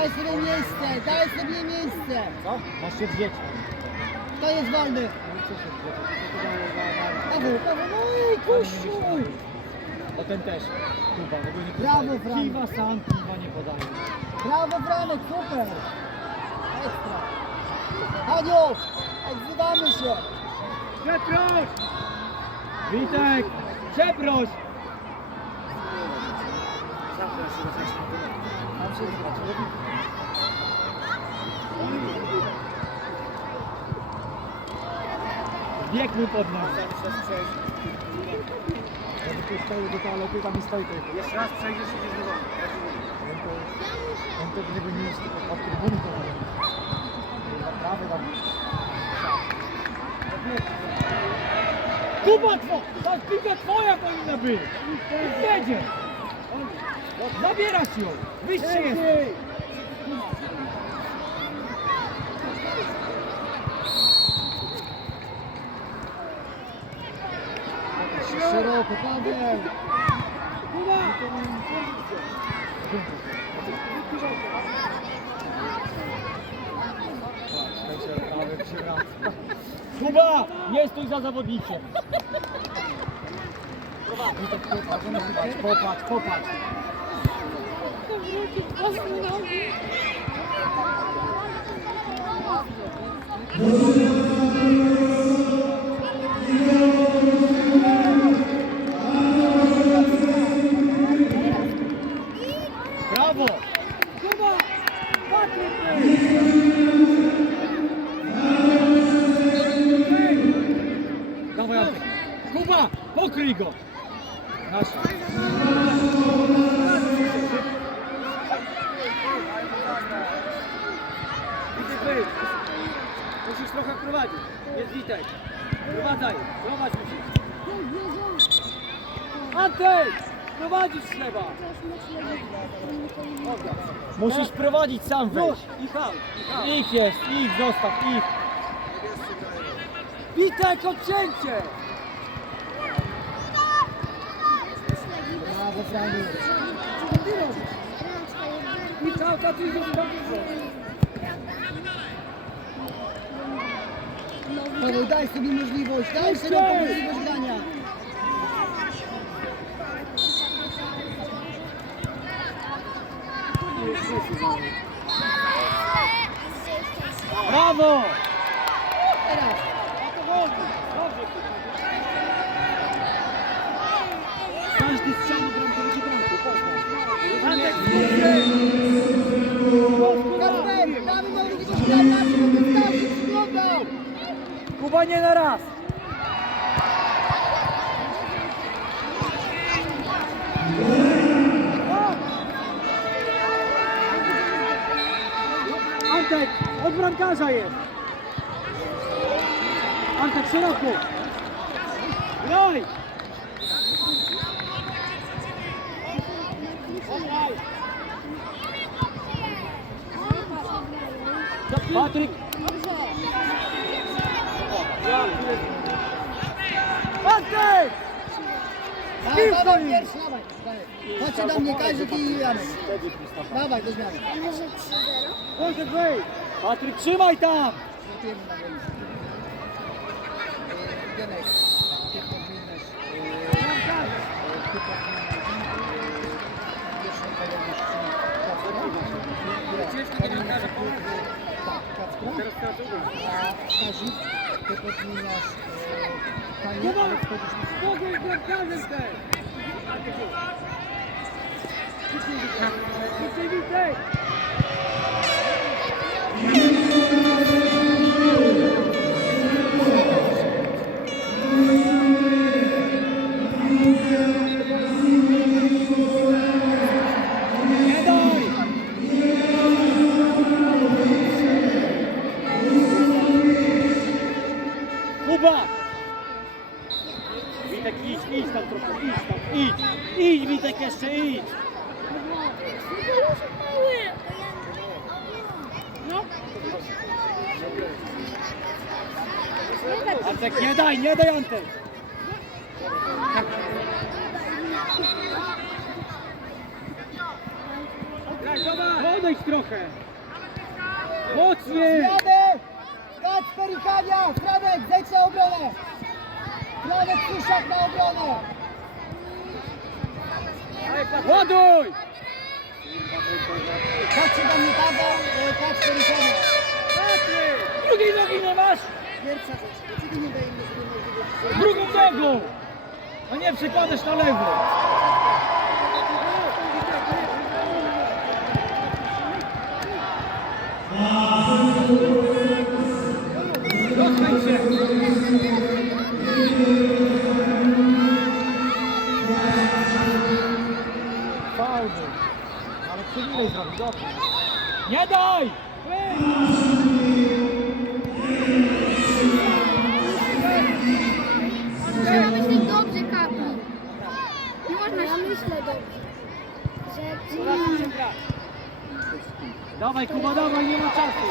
Daj sobie miejsce, daj sobie miejsce. Co? Masz się wziąć. Kto jest wolny? No? Paweł, Paweł, no i kusiu. O ten też. Kuba, tego nie Brawo. Franek. Kiwa sam, kiwa nie podaje. Brawo, Franek, super. Ekstra. Haniu, odzywamy się. Przeproś! Witek! Przeproś! Mam się zgrać. Bieg mu pod nas. Tu stoi do toalety, tam i stoi to Jeszcze raz przejdziesz i idziesz do domu. On to, gdyby nie jest tylko od trybuny, to naprawdę tam... Kuba two! Ta piłka twoja powinna być! Jedzie! Zabierasz ją! Wyższy jest! Szeroko, Paweł. Kuba! Nie stój za zawodnikiem! Popatrz, popatrz, popatrz! Brawo! Trochę prowadzić. Jest Witek. Prowadzaj. Prowadź musisz. Antek! Prowadzisz trzeba. Dobra. Musisz prowadzić sam Już. wejść. I hał. I hał. Ich jest, ich, zostaw, ich. Witek, odcięcie! Brawo, Franiu. Michał, ta ty idziesz tam Paweł, daj sobie możliwość, daj szeroką możliwość grania. Brawo! Teraz. Każdy strzał na bramkę będzie bramką, poznaj. Antek, Kuba nie na raz. Antek, od bramkarza jest. Antek, szeroko. Graj! Patryk! Dawaj, pierwszy, dawaj. dawaj. Chodźcie do mnie, Kazik i Janek. Dawaj, do zmiany. Może wyjść! Patryk, trzymaj tam! Janek. Teraz na drugą. A Kazik, ty nie daj, Antek! Graj, zobacz! Odejdź trochę. Mocniej. Kacper i Hania! Franek, zejdź na obronę! Franek, Kuszak na obronę! Ładuj. Patrzcie na mnie Paweł, Kacper i Hania. Drugiej nogi nie masz. Pierwsza rzecz, dlaczego nie dajemy? Drugą nogą. A nie przekładasz na lewo. Rozpędź się. Był. Ale przywilej zrobił, dobrze. Nie daj! Trzeba Dawaj Kuba, dawaj, nie ma czasu.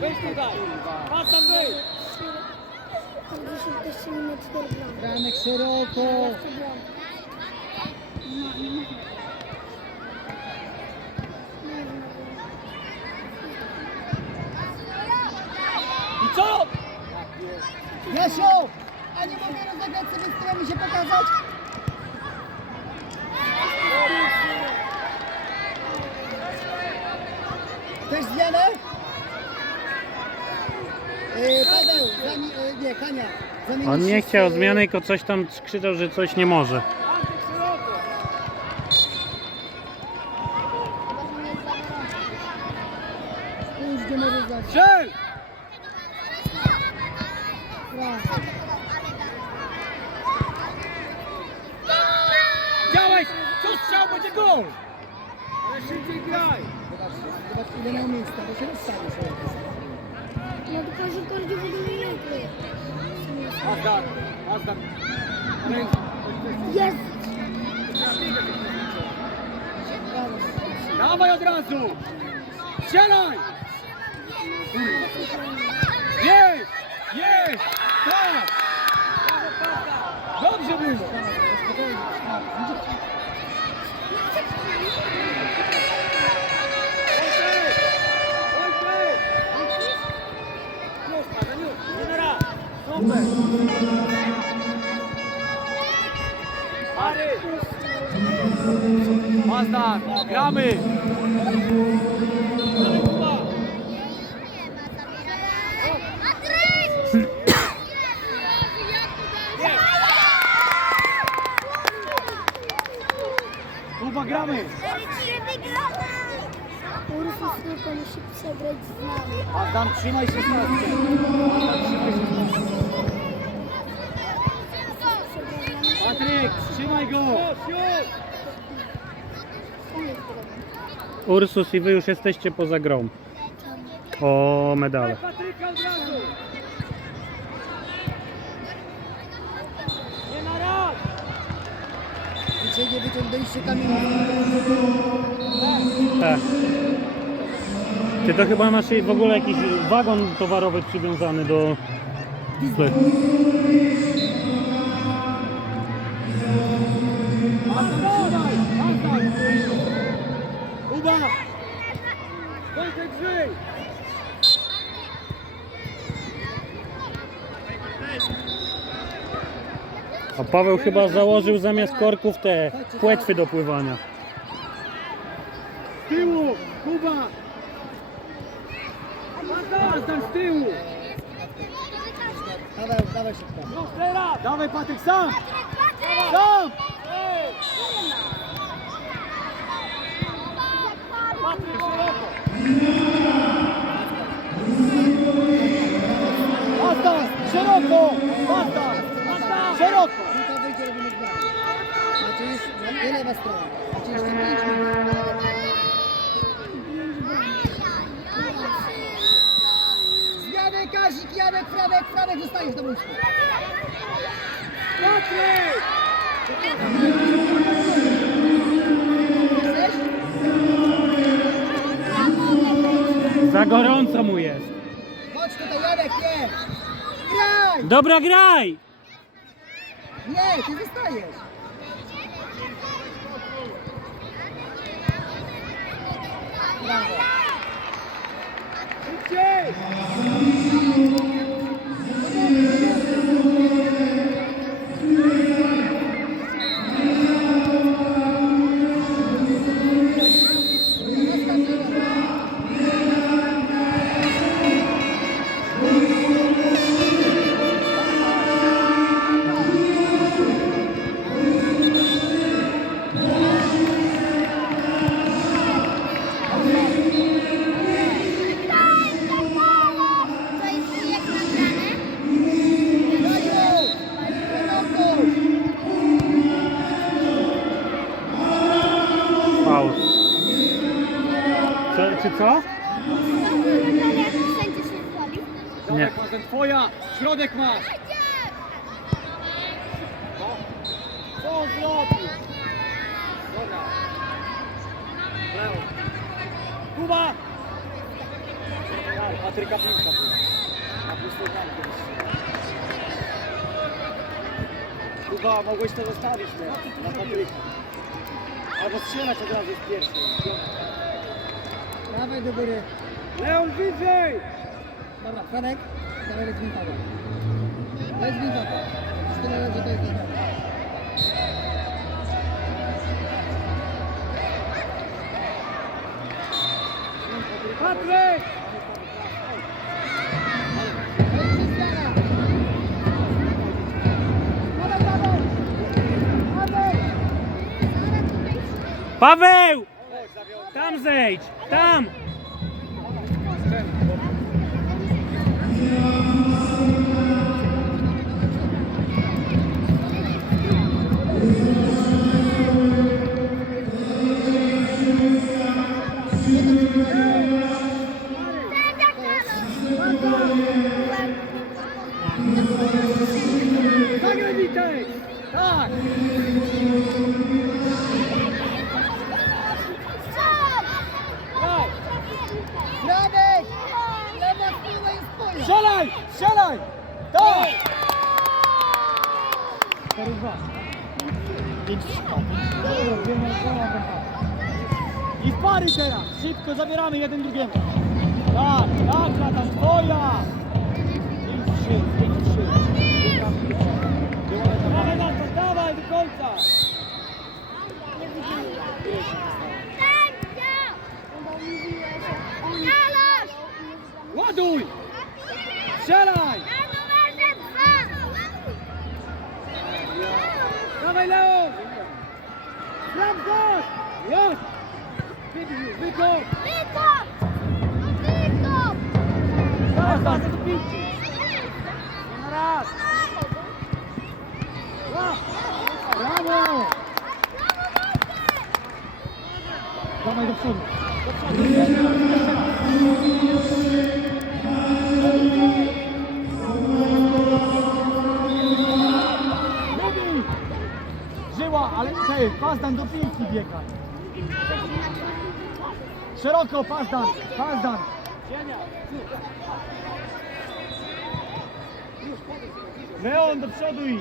Weź tutaj. Patrz tam wyjdź. tam gdzieś też się nie ma cztery bramki. Franek szeroko! Jasiu! A nie mogę rozegrać sobie z tyłami się pokazać? Chcesz zmianę? Yy, Paweł, zami, yy, nie, Hania. zamienisz On się nie z, chciał zmiany, tylko coś tam krzyczał, że coś nie może. Już nie może zagrać. Strzel! Działaj! Co strzał będzie gol! Ale szybciej graj! Zobacz, ile miał miejsca, bo się rozstawił sobie. No to każdy każdy nie lepiej. Azdan, Azdan. Jest! Dawaj od razu! Strzelaj! Jest! Jest! Tak! Dobrze było! Super! Pary! Mazda, gramy! Kuba, gramy! Ursus tylko musi przegrać z nami. Adam, trzymaj się z z Patryk, trzymaj go! Ursus i wy już jesteście poza grą. O medale. Patryka od razu! Nie na raz! Nie wyciągnęliście kamienia. Tak. Ty to chyba masz w ogóle jakiś wagon towarowy przywiązany do! Kuba! Kończę drzwi! A Paweł chyba założył zamiast korków te płetwy do pływania. Z tyłu! Kuba! Adam, z tyłu! Paweł, dawaj szybko. Dawaj Patryk, sam! Sam! Patryk, szeroko! Szeroko! Ile was trwa? Macie jeszcze 5 minut. Zmiany Kazik, Janek, Franek, Franek, zostajesz do! Jesteś? Za gorąco mu jest. Chodź tutaj, Janek, nie! graj! Dobra, graj! Nie, ty zostajesz. Brawo. Bramkę wystrzelił. Kuba, mogłeś to zostawić nie? na Patryka. Albo strzelać od razu z pierwszej. Dawaj do góry. Leon, wyżej! Dobra, Franek, dawaj lec Winfada. Lec Winfada. Już tyle że to jest dobra. Patryk! Paweł! Tam zejdź! Tam! I w pary teraz! Szybko zabieramy jeden drugiemu! Tak, tak, lata, twoja! 5-3, 5-3. Dawaj na to, dawaj do końca! Ładuj! Strzelaj! Dawaj Leon! Sprawdzasz! Jest! Wybij, wykop! Zaraz, zaraz, do! Nie na raz! Raz! Brawo! Dawaj do przodu! Do przodu! Wybij! Żyła, ale hej, Pazdan do piłki biega. Szeroko, Pazdan, Pazdan. Leon do przodu i.